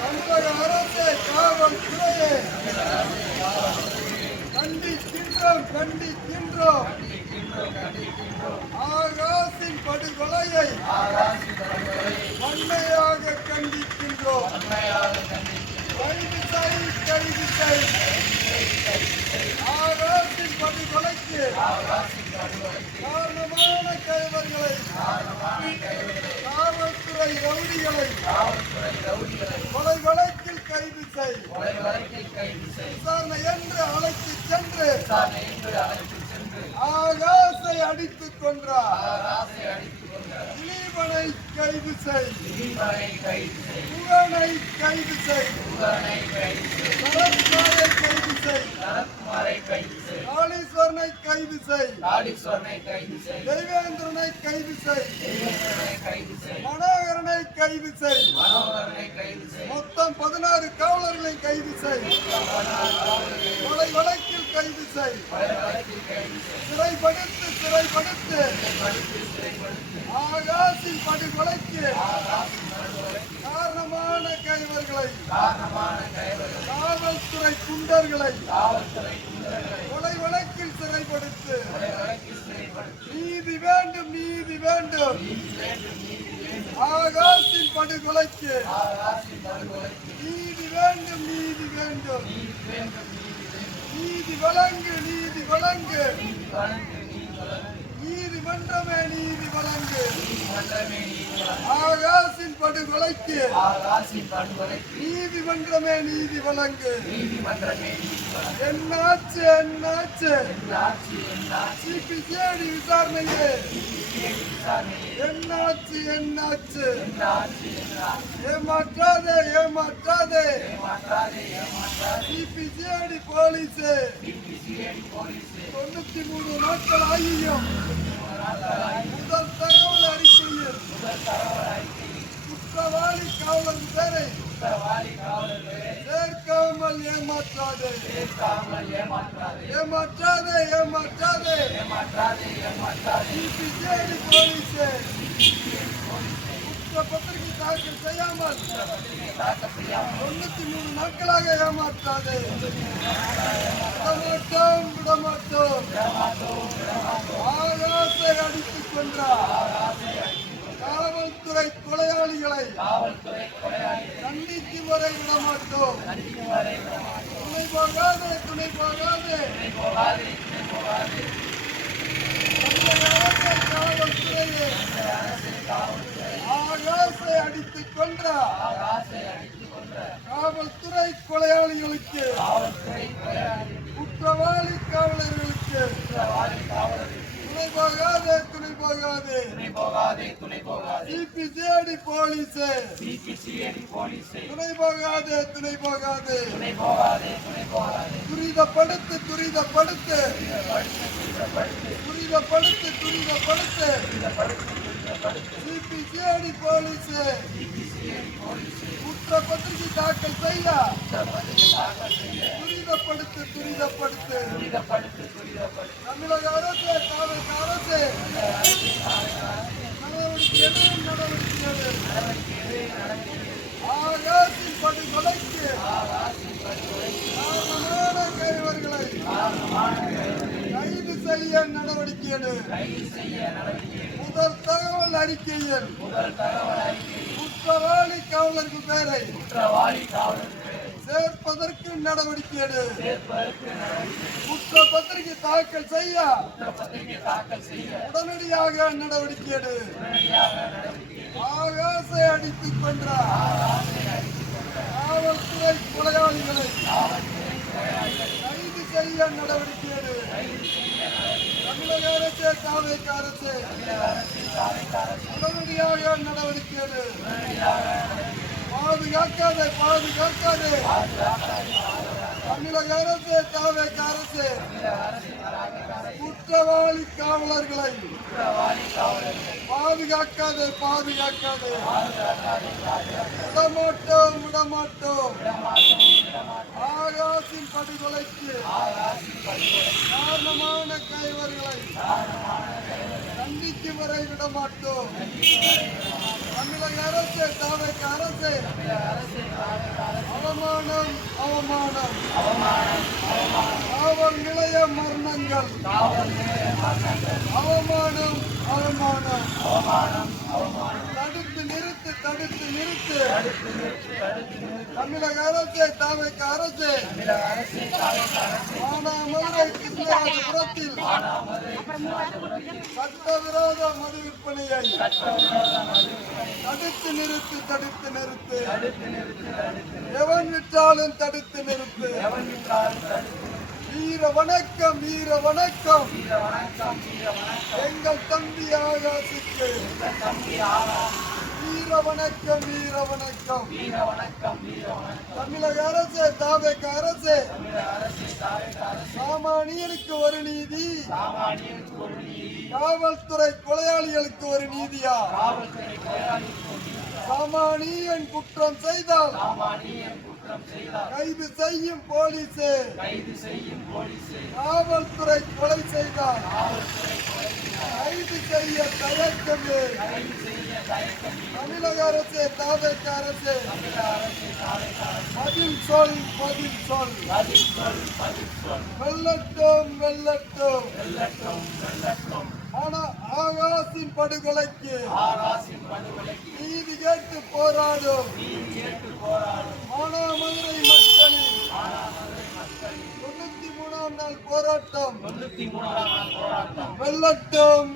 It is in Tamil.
தமிழக அரசே காவல்துறையே கண்டிக்கின்றோம். ஆகாஷின் படுகொலையை வன்மையாக கண்டிக்கின்றோம். கைது செய். ஆகாஷின் படுகொலைக்கு காரணமான கைவர்களை காவல்துறை ரவுடிகளை கொலை வழக்கில் கைது செய். விசாரணை என்று அழைத்துச் சென்று ஆகாஷை அடித்துக் கொன்றார். திலீபனை கைது செய். புகனை கைது செய். சரத்குமாரை கைது செய். காளீஸ்வரனை கைது செய். தேவேந்திரனை கைது செய். மனோகரனை கைது செய். மொத்தம் 16 காவலர்களை கைது செய். கொலை வழக்கில் கைது செய். சிறைப்படுத்து. ஆகாஷின் படுகொலைக்கு காரணமான கைவர்களை காவல்துறை குண்டர்களை கொலை வழக்கில் சிறைப்படுத்து. நீதி வேண்டும். ஆகாஷின் படுகொலைக்கு நீதி வேண்டும். நீதி வழங்கு. நீதிமன்றமே நீதி வழங்கு. ஆகாஷின் படுகொலைக்கு நீதிமன்றமே நீதி வழங்கு. என்னாச்சு சிபிசிஐடி விசாரணையே என்னாச்சு ஏமாற்றாதே சிபிசிஐடி போலீஸ் 93 நாட்கள் ஆகியும் முதல் தகவல் அறிக்கையில் குற்றவாளி காவலர் பேரை சேர்க்காமல் ஏமாற்றாதே. சிபிசிஐடி போலீஸ் குற்றப்பத்திரிகை தாக்கல் செய்யாமல் 93 நாட்களாக ஏமாற்றாதே. விடமாட்டோம். ஆகாஷை அடித்துக் கொன்றார். காவல்துறை கொலையாளிகளை கண்டித்து வரை விடமாட்டோம். துணை போகாதே. காவல்துறையை ஆகாஷை அடித்துக் கொன்றார். காவல்துறை கொலையாளிகளுக்கு குற்றவாளி காவலர்களுக்கு துணை போகாதே. சிபிசிஐடி போலீஸ் துணை போகாதே. துரிதப்படுத்து. சிபிசிஐடி போலீஸ் குற்றப்பத்திரிகை தாக்கல் செய்ய துரிதப்படுத்து. தமிழக அரசு நடவடிக்கை ஆகாஷின் படுகொலைக்கு காரணமான கைவர்களை கைது செய்ய நடவடிக்கை எடு. முதல் தகவல் அறிக்கையில் குற்றவாளி காவலர்கள் பேரை சேர்ப்பதற்கு நடவடிக்கை எடு. குற்றப்பத்திரிகை தாக்கல் செய்ய உடனடியாக நடவடிக்கை எடு. ஆகாஷை அடித்துக் கொன்றார். காவல்துறை கொலையாளிகளை கைது செய்ய நடவடிக்கை எடு. தமிழக அரசு உடனடியாக நடவடிக்கை எடு. பாதுகாக்காதே. தமிழக அரசு குற்றவாளி காவலர்களை பாதுகாக்காதே. விடமாட்டோம். ஆகாஷின் படுகொலைக்கு காரணமான கைவர்களை கண்டித்து வரை விடமாட்டோம். தமிழக அரசு தாவேக அரசே அவமானம் அவமானம் காவல் நிலைய மரணங்கள் அவமானம் அவமானம் தடுத்து நிறுத்து தமிழக அரசே தாவேக அரசே மானாமதுரை கிருஷ்ணராஜபுரத்தில் சட்டவிரோத மது விற்பனையை தடுத்து நிறுத்து எவன் விற்றாலும் தடுத்து நிறுத்து வீர வணக்கம் எங்கள் தம்பி ஆகாசுக்கு வீர வணக்கம் தமிழக அரசே தாவேக அரசே சாமானியனுக்கு ஒரு நீதி காவல்துறை கொலையாளிகளுக்கு ஒரு நீதியா சாமானியன் குற்றம் செய்தால் கைது செய்யும் போலீசே காவல்துறை கொலை செய்தால் கைது செய்ய தயக்கமே தமிழக அரசே தாவேக அரசே பதில் சொல் வெல்லட்டும் ஆனா ஆகாசின் படுகொலைக்கு நீதி கேட்டு போராடும் மானாமதுரை மக்களின் 93ஆம் நாள் போராட்டம் வெல்லட்டும்